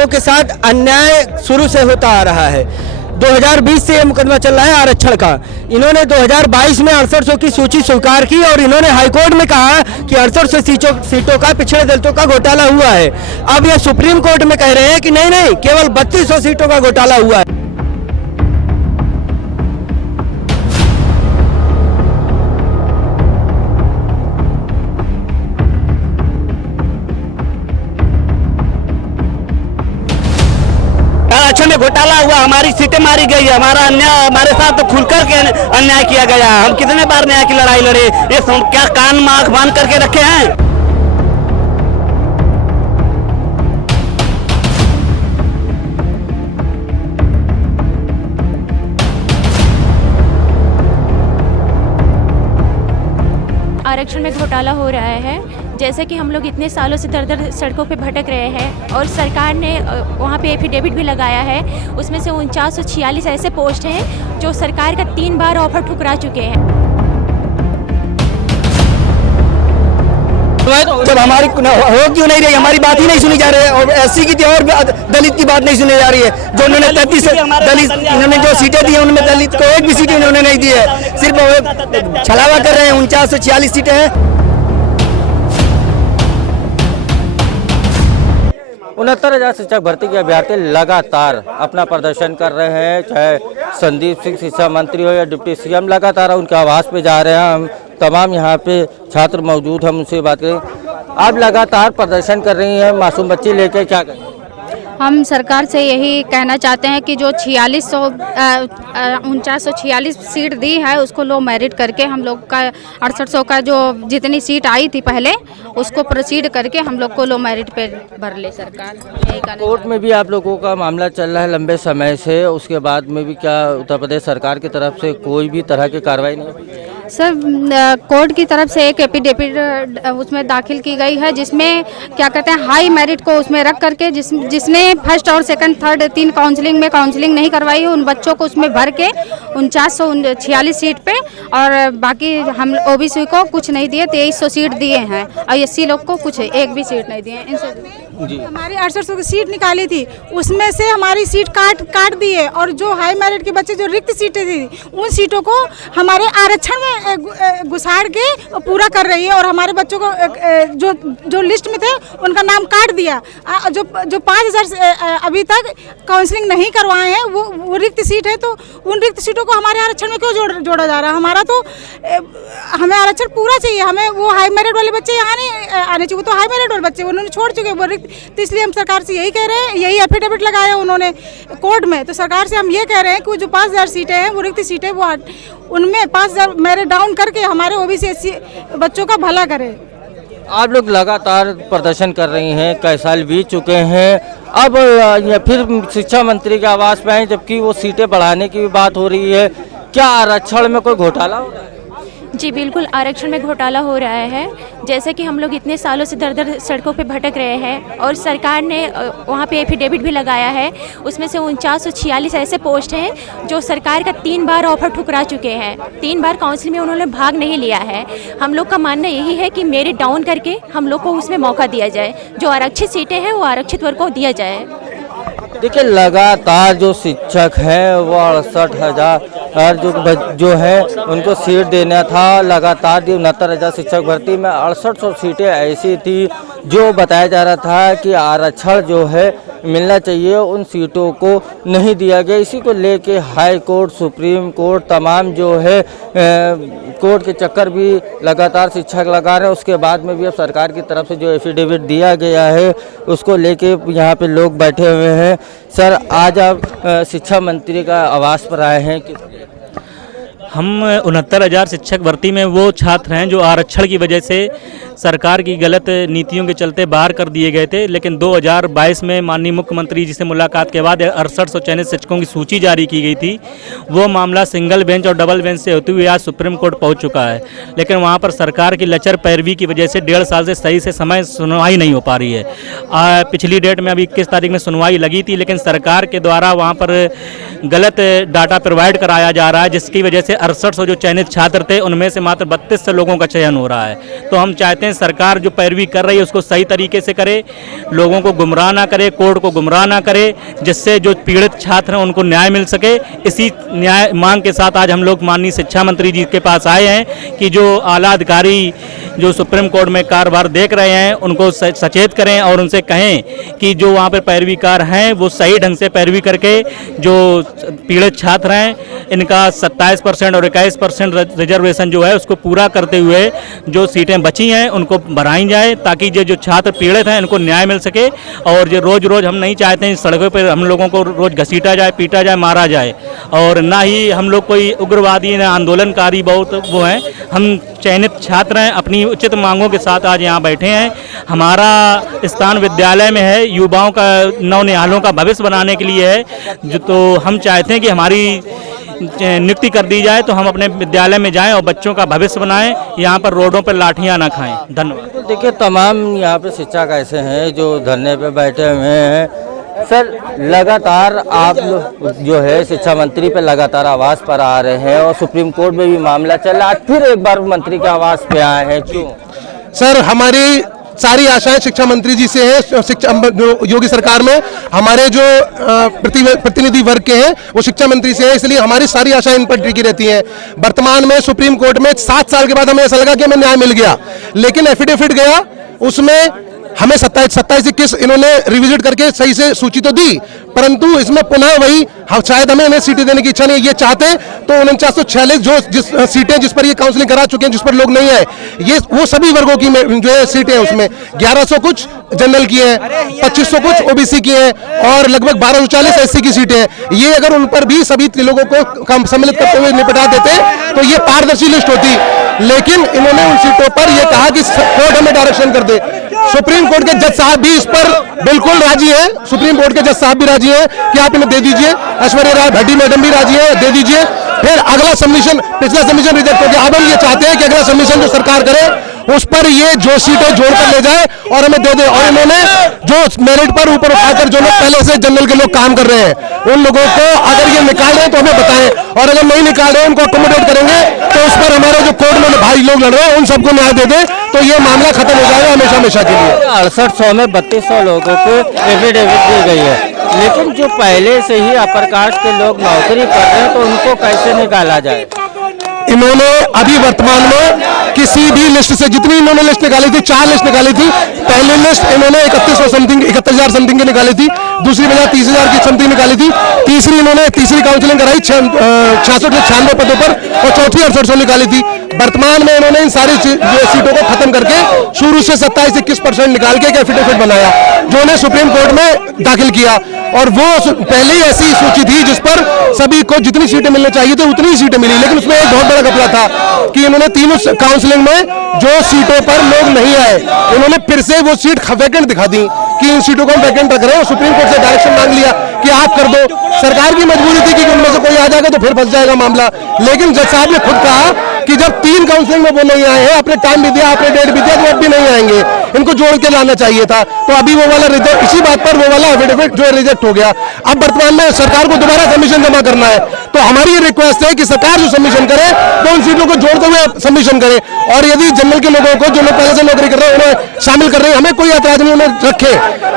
लोगों के साथ अन्याय शुरू से होता आ रहा है। 2020 से ये मुकदमा चल रहा है आरक्षण का। इन्होंने 2022 में 6800 की सूची स्वीकार की और इन्होंने हाईकोर्ट में कहा कि 6800 सीटों का पिछड़े दलितों का घोटाला हुआ है। अब ये सुप्रीम कोर्ट में कह रहे हैं कि नहीं नहीं, केवल 3200 सीटों का घोटाला हुआ है। आरक्षण में घोटाला हुआ, हमारी सीटें मारी गई है, हमारा अन्याय, हमारे साथ तो खुलकर के अन्याय किया गया। हम कितने बार न्याय की लड़ाई लड़े, ये क्या कान आंख बांध करके रखे हैं। आरक्षण में घोटाला हो रहा है। जैसे कि हम लोग इतने सालों से दर दर सड़कों पे भटक रहे हैं और सरकार ने वहाँ पे एफिडेविट भी लगाया है। उसमें से 4946 ऐसे पोस्ट हैं जो सरकार का 3 बार ऑफर ठुकरा चुके हैं। जब हमारी हो क्यों नहीं रही, हमारी बात ही नहीं सुनी जा रही है। और एससी की थी और दलित की बात नहीं सुनी जा रही है। जो उन्होंने 33 दलित इन्होंने जो सीटें दी हैं उनमें दलित को एक भी सीट इन्होंने नहीं दी है, सिर्फ छलावा कर रहे हैं। 4946 सीटें हैं। 69,000 शिक्षक भर्ती के अभ्यर्थी लगातार अपना प्रदर्शन कर रहे हैं। चाहे संदीप सिंह शिक्षा मंत्री हो या डिप्टी सीएम, लगातार उनके आवास पे जा रहे हैं। हम तमाम यहाँ पे छात्र मौजूद, हम उनसे बात करें। आप लगातार प्रदर्शन कर रही हैं, मासूम बच्चे लेके, क्या करें? हम सरकार से यही कहना चाहते हैं कि जो 4946 सीट दी है उसको लो मेरिट करके हम लोग का 6800 का जो जितनी सीट आई थी पहले उसको प्रोसीड करके हम लोग को लो मेरिट पे भर ले सरकार। यही कहना। कोर्ट में भी आप लोगों का मामला चल रहा है लंबे समय से, उसके बाद में भी क्या उत्तर प्रदेश सरकार की तरफ से कोई भी तरह की कार्रवाई नहीं? सर, कोर्ट की तरफ से एक एफिडेविट उसमें दाखिल की गई है जिसमें क्या कहते हैं हाई मेरिट को उसमें रख करके जिसने फर्स्ट और सेकंड थर्ड 3 काउंसलिंग में काउंसलिंग नहीं करवाई है उन बच्चों को उसमें भर के 4946 सीट पे, और बाकी हम ओबीसी को कुछ नहीं दिए, 2300 सीट दिए हैं और एससी लोग को कुछ एक भी सीट नहीं दिए हैं। इनसे हमारी 6800 की सीट निकाली थी, उसमें से हमारी सीट काट दिए और जो हाई मेरिट के बच्चे जो रिक्त सीटें थी उन सीटों को हमारे आरक्षण में घुसाड़ के पूरा कर रही है और हमारे बच्चों को जो लिस्ट में थे उनका नाम काट दिया। जो 5000 अभी तक काउंसलिंग नहीं करवाए हैं वो रिक्त सीट है, तो उन रिक्त सीटों को हमारे आरक्षण में क्यों जोड़ा जा रहा है? हमारा तो हमें आरक्षण पूरा चाहिए। हमें वो हाई मेरिट वाले बच्चे यहाँ नहीं आने चाहिए, वो तो हाई मेरिट वाले बच्चे उन्होंने छोड़ चुके वो रिक्त। तो इसलिए हम सरकार से यही कह रहे हैं, यही एफिडेविट लगाया उन्होंने कोर्ट में, तो सरकार से हम ये कह रहे हैं कि जो 5000 सीटें हैं वो रिक्त सीटें वो उनमें 5000 मेरिट डाउन करके हमारे ओबीसी एससी बच्चों का भला करें। आप लोग लगातार प्रदर्शन कर रही हैं, कई साल बीत चुके हैं, अब फिर शिक्षा मंत्री के आवास पे आए जबकि वो सीटें बढ़ाने की भी बात हो रही है। क्या आरक्षण में कोई घोटाला हो रहा है? जी बिल्कुल, आरक्षण में घोटाला हो रहा है। जैसे कि हम लोग इतने सालों से दर दर सड़कों पे भटक रहे हैं और सरकार ने वहाँ पे एफिडेविट भी लगाया है। उसमें से 4946 ऐसे पोस्ट हैं जो सरकार का 3 बार ऑफर ठुकरा चुके हैं। 3 बार काउंसिल में उन्होंने भाग नहीं लिया है। हम लोग का मानना यही है कि मेरिट डाउन करके हम लोग को उसमें मौका दिया जाए, जो आरक्षित सीटें हैं वो आरक्षित वर्ग को दिया जाए। देखिए, लगातार जो शिक्षक हैं वो 68,000 जो है उनको सीट देना था। लगातार 69,000 शिक्षक भर्ती में 6800 सीटें ऐसी थी जो बताया जा रहा था कि आरक्षण जो है मिलना चाहिए, उन सीटों को नहीं दिया गया। इसी को लेके हाई कोर्ट, सुप्रीम कोर्ट, तमाम जो है कोर्ट के चक्कर भी लगातार शिक्षक लगा रहे हैं। उसके बाद में भी अब सरकार की तरफ से जो एफिडेविट दिया गया है उसको लेके यहाँ पे लोग बैठे हुए हैं। सर, आज आप शिक्षा मंत्री का आवास पर आए हैं कि हम 69,000 शिक्षक भर्ती में वो छात्र हैं जो आरक्षण की वजह से सरकार की गलत नीतियों के चलते बाहर कर दिए गए थे, लेकिन 2022 में माननीय मुख्यमंत्री जी से मुलाकात के बाद 6800 चयनित शिक्षकों की सूची जारी की गई थी। वो मामला सिंगल बेंच और डबल बेंच से होते हुए आज सुप्रीम कोर्ट पहुंच चुका है, लेकिन वहां पर सरकार की लचर पैरवी की वजह से 1.5 साल से सही से समय सुनवाई नहीं हो पा रही है। पिछली डेट में अभी 21 तारीख में सुनवाई लगी थी, लेकिन सरकार के द्वारा वहाँ पर गलत डाटा प्रोवाइड कराया जा रहा है, जिसकी वजह से 6800 जो चयनित छात्र थे उनमें से मात्र 3200 लोगों का चयन हो रहा है। तो हम चाहते हैं सरकार जो पैरवी कर रही है उसको सही तरीके से करे, लोगों को गुमराह ना करे, कोर्ट को गुमराह ना करे, जिससे जो पीड़ित छात्र हैं उनको न्याय मिल सके। इसी न्याय मांग के साथ आज हम लोग माननीय शिक्षा मंत्री जी के पास आए हैं कि जो आला अधिकारी जो सुप्रीम कोर्ट में कार्यभार देख रहे हैं उनको सचेत करें और उनसे कहें कि जो वहाँ पर पैरवीकार हैं वो सही ढंग से पैरवी करके जो पीड़ित छात्र हैं इनका 27% और 21% रिजर्वेशन जो है उसको पूरा करते हुए जो सीटें बची हैं उनको बढ़ाई जाए, ताकि ये जो छात्र पीड़ित हैं इनको न्याय मिल सके। और ये रोज़ रोज़ हम नहीं चाहते हैं सड़कों पर हम लोगों को रोज़ घसीटा जाए, पीटा जाए, मारा जाए, और ना ही हम लोग कोई उग्रवादी न आंदोलनकारी बहुत वो हैं। हम चयनित छात्र हैं, अपनी उचित मांगों के साथ आज यहाँ बैठे हैं। हमारा स्थान विद्यालय में है, युवाओं का नवनिहालों का भविष्य बनाने के लिए है, जो तो हम चाहते हैं कि हमारी नियुक्ति कर दी जाए तो हम अपने विद्यालय में जाएं और बच्चों का भविष्य बनाएं, यहाँ पर रोडों पर लाठियाँ ना खाएं। धन्यवाद। देखिए तमाम यहाँ पे शिक्षक ऐसे हैं जो धरने पे बैठे हुए हैं। सर, लगातार आप लोग जो है शिक्षा मंत्री पे लगातार आवाज पर आ रहे हैं और सुप्रीम कोर्ट में भी मामला चल रहा है, फिर एक बार मंत्री के आवाज पे आए हैं, क्यों? सर, हमारी सारी आशाएं शिक्षा मंत्री जी से है। शिक्षा जो योगी सरकार में हमारे जो प्रतिनिधि वर्ग के हैं वो शिक्षा मंत्री से है, इसलिए हमारी सारी आशाएं इन पर टिकी रहती हैं। वर्तमान में सुप्रीम कोर्ट में 7 साल के बाद हमें ऐसा लगा कि हमें न्याय मिल गया, लेकिन एफिडेविट गया, उसमें हमें 27-21 इन्होंने रिविजिट करके सही से सूची तो दी, परंतु इसमें पुनः वही शायद हमें इन्हें सीटें देने की इच्छा नहीं। ये चाहते तो 4946 जो जिस सीटें जिस पर ये काउंसलिंग करा चुके हैं, जिस पर लोग नहीं आए, ये वो सभी वर्गों की जो है सीटें हैं, उसमें 1100 कुछ जनरल की हैं, 2500 कुछ ओबीसी की हैं और लगभग 1240 एससी की सीटें हैं। ये अगर उन पर भी सभी लोगों को सम्मिलित करते हुए निपटा देते तो ये पारदर्शी लिस्ट होती, लेकिन इन्होंने उन सीटों पर यह कहा कि कोर्ट हमें डायरेक्शन कर दे। सुप्रीम कोर्ट के जज साहब भी इस पर बिल्कुल राजी है, सुप्रीम कोर्ट के जज साहब भी राजी है कि आप इन्हें दे दीजिए। ऐश्वर्या राय भट्टी मैडम भी राजी है, दे दीजिए। फिर अगला सबमिशन, पिछला सबमिशन रिजेक्ट हो गया, अब हम ये चाहते हैं कि अगला सबमिशन जो सरकार करे उस पर ये जो सीटें जोड़कर ले जाए और हमें दे दे। और इन्होंने जो मेरिट पर ऊपर उठाकर जो लोग पहले से जनरल के लोग काम कर रहे हैं उन लोगों को अगर ये निकाल रहे हैं तो हमें बताएं, और अगर नहीं निकाल रहे हैं उनको अकोमोडेट करेंगे तो उस पर हमारे जो कोर्ट में भाई लोग लड़ रहे हैं उन सबको न्याय दे दे तो ये मामला खत्म हो जाएगा हमेशा हमेशा के लिए। 6800 में 3200 लोगों को एफिडेविट दी गई है, लेकिन जो पहले से ही अपर कास्ट के लोग नौकरी कर रहे हैं तो उनको कैसे निकाला जाए? इन्होंने अभी वर्तमान में किसी भी लिस्ट से जितनी इन्होंने लिस्ट निकाली थी, 4 लिस्ट निकाली थी। पहली लिस्ट इन्होंने 3100 समथिंग 71,000 समथिंग की निकाली थी, दूसरी बजाय 30,000 की समथिंग निकाली थी, तीसरी इन्होंने तीसरी काउंसलिंग कराई 66 पदों पर और चौथी 6800 निकाली थी। वर्तमान में इन्होंने इन सारी सीटों को खत्म करके शुरू से 27-21% निकाल के एक एफिडेविट बनाया जो उन्हें सुप्रीम कोर्ट में दाखिल किया, और वो पहले ही ऐसी सूची थी जिस पर सभी को जितनी सीटें मिलनी चाहिए थी उतनी ही सीटें मिली, लेकिन उसमें एक बहुत बड़ा घपला था कि इन्होंने तीनों काउंसलिंग में जो सीटों पर लोग नहीं आए इन्होंने फिर से वो सीट वैकेंट दिखा दी कि इन सीटों को हम वैकेंट रख रहे हैं, और सुप्रीम कोर्ट से डायरेक्शन मांग लिया कि आप कर दो। सरकार की मजबूरी थी कि उनमें से कोई आ जाएगा तो फिर फंस जाएगा मामला, लेकिन जज साहब ने खुद कहा कि जब 3 काउंसलिंग में वो नहीं आए हैं, आपने टाइम भी दिया, आपने डेट भी दिया, तो अब भी नहीं आएंगे, इनको जोड़ के लाना चाहिए था। तो अभी वो वाला रिजेक्ट, इसी बात पर वो वाला एफिडेविट जो है रिजेक्ट हो गया। अब वर्तमान में सरकार को दोबारा सबमिशन जमा करना है, तो हमारी ये रिक्वेस्ट है कि सरकार जो सबमिशन करे तो उन सीटों को जोड़ते हुए सबमिशन करे, और यदि जनरल के लोगों को जो लोग पहले से नौकरी कर रहे हैं उन्हें शामिल कर रहे हैं, हमें कोई ऐतराज नहीं, उन्हें रखे,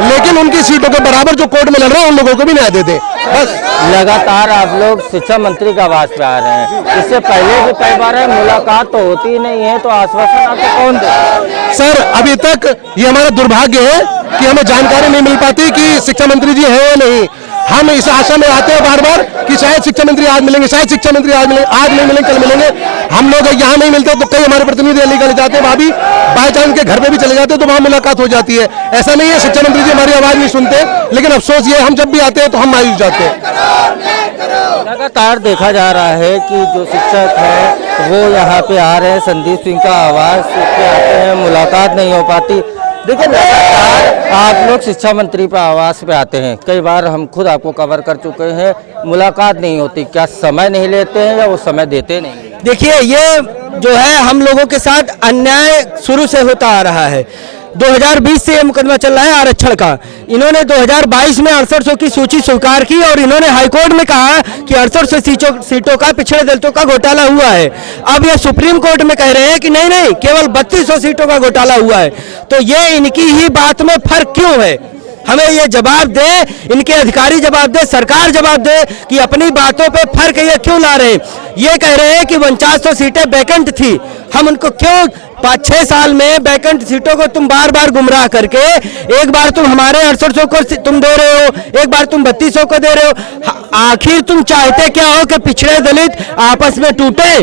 लेकिन उनकी सीटों के बराबर जो कोर्ट में लड़ रहे हैं उन लोगों को भी न्याय दे दे। बस लगातार आप लोग शिक्षा मंत्री का आवाज पे आ रहे हैं, इससे पहले भी कई बार मुलाकात तो होती नहीं है, तो आश्वासन आपको कौन दे? सर, अभी तक ये हमारा दुर्भाग्य है कि हमें जानकारी नहीं मिल पाती कि शिक्षा मंत्री जी है या नहीं। हम इस आशा में आते हैं बार बार कि शायद शिक्षा मंत्री आज मिलेंगे, शायद शिक्षा मंत्री आज मिलेंगे, आज नहीं मिलेंगे कल मिलेंगे। हम लोग यहाँ नहीं मिलते तो कई हमारे प्रतिनिधि दिल्ली चले जाते हैं, वहाँ भी बाई चांस के घर पे भी चले जाते हैं तो वहाँ मुलाकात हो जाती है। ऐसा नहीं है शिक्षा मंत्री जी हमारी आवाज नहीं सुनते, लेकिन अफसोस ये हम जब भी आते हैं तो हम मायूस जाते हैं। लगातार देखा जा रहा है कि जो शिक्षक है वो यहाँ पे आ रहे हैं, संदीप सिंह का आवाज पे आते हैं, मुलाकात नहीं हो पाती। देखिए लगातार आप लोग शिक्षा मंत्री पर आवास पे आते हैं, कई बार हम खुद आपको कवर कर चुके हैं, मुलाकात नहीं होती, क्या समय नहीं लेते हैं या वो समय देते नहीं? देखिए, ये जो है हम लोगों के साथ अन्याय शुरू से होता आ रहा है। 2020 से ये मुकदमा चल रहा है आरक्षण का। इन्होंने 2022 में 6800 की सूची स्वीकार की और इन्होंने हाईकोर्ट में कहा कि 6800 सीटों का पिछड़े दलितों का घोटाला हुआ है। अब ये सुप्रीम कोर्ट में कह रहे हैं कि नहीं नहीं, केवल 3200 सीटों का घोटाला हुआ है। तो ये इनकी ही बात में फर्क क्यों है? हमें ये जवाब दे, इनके अधिकारी जवाब दे, सरकार जवाब दे कि अपनी बातों पे फर्क ये क्यों ला रहे हैं। ये कह रहे हैं कि 4900 सीटें वैकेंट थी, हम उनको क्यों 5-6 साल में वैकेंट सीटों को तुम बार बार गुमराह करके, एक बार तुम हमारे 6800 को तुम दे रहे हो, एक बार तुम 3200 को दे रहे हो। आखिर तुम चाहते क्या हो कि पिछड़े दलित आपस में टूटे?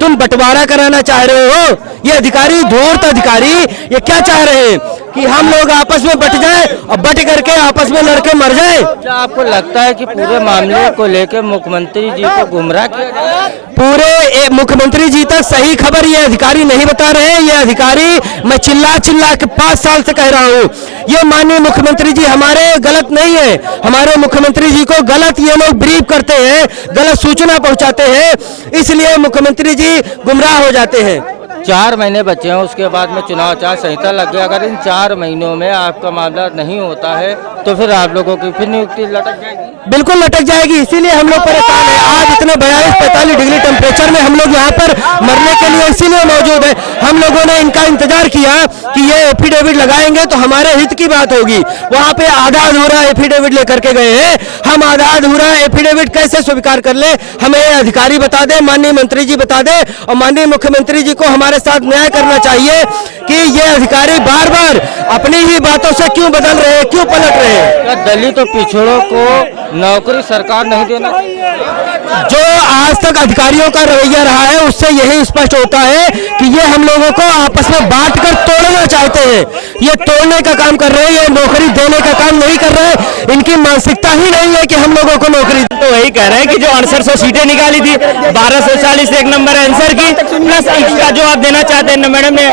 तुम बंटवारा कराना चाह रहे हो? ये अधिकारी, धूर्त अधिकारी, ये क्या चाह रहे हैं कि हम लोग आपस में बट जाए और बट करके आपस में लड़के मर जाए? क्या आपको लगता है कि पूरे मामले को लेकर मुख्यमंत्री जी को गुमराह किया गया? पूरे मुख्यमंत्री जी तक सही खबर ये अधिकारी नहीं बता रहे हैं। ये अधिकारी, मैं चिल्ला चिल्ला के 5 साल से कह रहा हूँ, ये माननीय मुख्यमंत्री जी हमारे गलत नहीं है। हमारे मुख्यमंत्री जी को गलत ये लोग ब्रीफ करते हैं, गलत सूचना पहुंचाते हैं, इसलिए मुख्यमंत्री जी गुमराह हो जाते हैं। 4 महीने बचे हैं, उसके बाद में चुनाव आचार संहिता लग गया। अगर इन 4 महीनों में आपका मामला नहीं होता है तो फिर आप लोगों की फिर नियुक्ति लटक जाएगी। बिल्कुल लटक जाएगी, इसीलिए हम लोग परेशान हैं। आज इतने 42-45 डिग्री टेम्परेचर में हम लोग यहाँ पर मरने के लिए इसीलिए मौजूद है। हम लोगों ने इनका इंतजार किया कि ये एफिडेविट लगाएंगे तो हमारे हित की बात होगी। वहाँ पे आधा अधूरा एफिडेविट लेकर के गए हैं। हम आधा अधूरा एफिडेविट कैसे स्वीकार कर ले? हमें अधिकारी बता दे, माननीय मंत्री जी बता दे, और माननीय मुख्यमंत्री जी को हमारे साथ न्याय करना चाहिए कि ये अधिकारी बार बार अपनी ही बातों से क्यों बदल रहे हैं, क्यों पलट रहे हैं। क्या दलित और पिछड़ों को नौकरी सरकार नहीं देना? जो आज तक अधिकारियों का रवैया रहा है उससे यही स्पष्ट होता है कि ये हम लोगों को आपस में बांट कर तोड़ना चाहते हैं। ये तोड़ने का काम कर रहे हैं, ये नौकरी देने का काम नहीं कर रहे। इनकी मानसिकता ही नहीं है कि हम लोगों को नौकरी। तो वही कह रहे हैं कि जो 6800 सीटें निकाली थी, 1240 एक नंबर आंसर की, प्लस इसका जो आप देना चाहते हैं मैडम ने,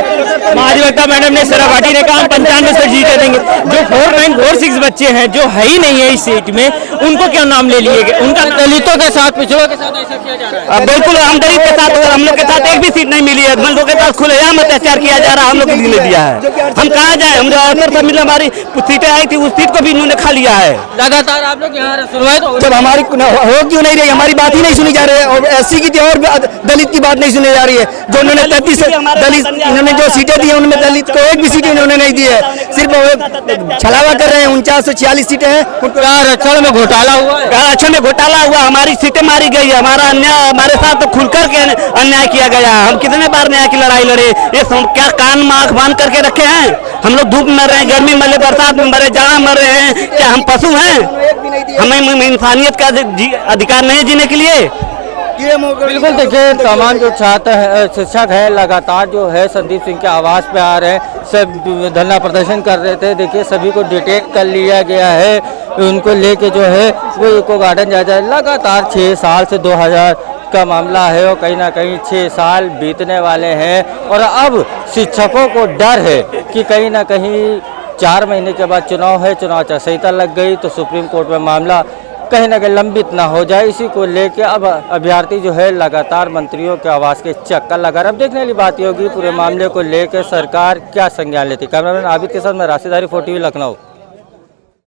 महाधिवक्ता मैडम ने, सराभाटी ने कहा 9500 सीटें देंगे। जो 4946 बच्चे हैं जो है ही नहीं है इस सीट में, उनको क्यों नाम ले लिए गए? उनका दलितों के साथ, पिछड़ों के साथ ऐसा किया जा रहा है। बिल्कुल, हम दलित के साथ, हम लोग के साथ एक भी सीट नहीं मिली है। हम लोग के साथ खुलेआम अत्याचार किया जा रहा है, हम लोग को नहीं दिया है। हम कहाँ जाए? हम जो हमारी सीटें आई थी उस सीट को भी इन्होंने खा लिया है। लगातार आप लोग यहाँ सुनवाई तो जब हमारी हो क्यों नहीं रही? हमारी बात ही नहीं सुनी जा रही है। और एससी की थी और दलित की बात नहीं सुनी जा रही है। जो उन्होंने 33 दलित, इन्होंने जो सीटें दी हैं उनमें दलित को एक भी सीट इन्होंने नहीं दी है, सिर्फ छलावा कर रहे हैं। 4946 सीटें हैं। आरक्षण में घोटाला हुआ है। आरक्षण में घोटाला हुआ, हमारी सीटें मारी गई है, हमारा अन्याय, हमारे साथ तो खुलकर के अन्याय किया गया। हम कितने बार न्याय की लड़ाई लड़े? ये क्या कान आँख बांध करके रखे हैं? हम लोग धूप में मर रहे हैं, गर्मी में, बरसात में मरे, जाड़ा मर रहे हैं। क्या हम पशु हैं? हमें इंसानियत का अधिकार नहीं है जीने के लिए? बिल्कुल, देखिए तमाम जो छात्र है, शिक्षक है, लगातार जो है संदीप सिंह के आवास पे आ रहे हैं, सब धरना प्रदर्शन कर रहे थे। देखिए सभी को डिटेन कर लिया गया है, उनको लेके जो है वो इको गार्डन जा जाए। लगातार 6 साल से 2000 का मामला है और कहीं ना कहीं 6 साल बीतने वाले हैं और अब शिक्षकों को डर है कि कहीं ना कहीं 4 महीने के बाद चुनाव है, चुनाव आचार संहिता लग गई तो सुप्रीम कोर्ट में मामला कहीं ना कहीं लंबित ना हो जाए। इसी को लेके अब अभ्यर्थी जो है लगातार मंत्रियों के आवास के चक्कर लगा रहे। अब देखने वाली बात होगी पूरे मामले को लेकर सरकार क्या संज्ञान लेती। कैमरामैन आबिद के साथ मैं राशिद आरिफ, 4 TV लखनऊ।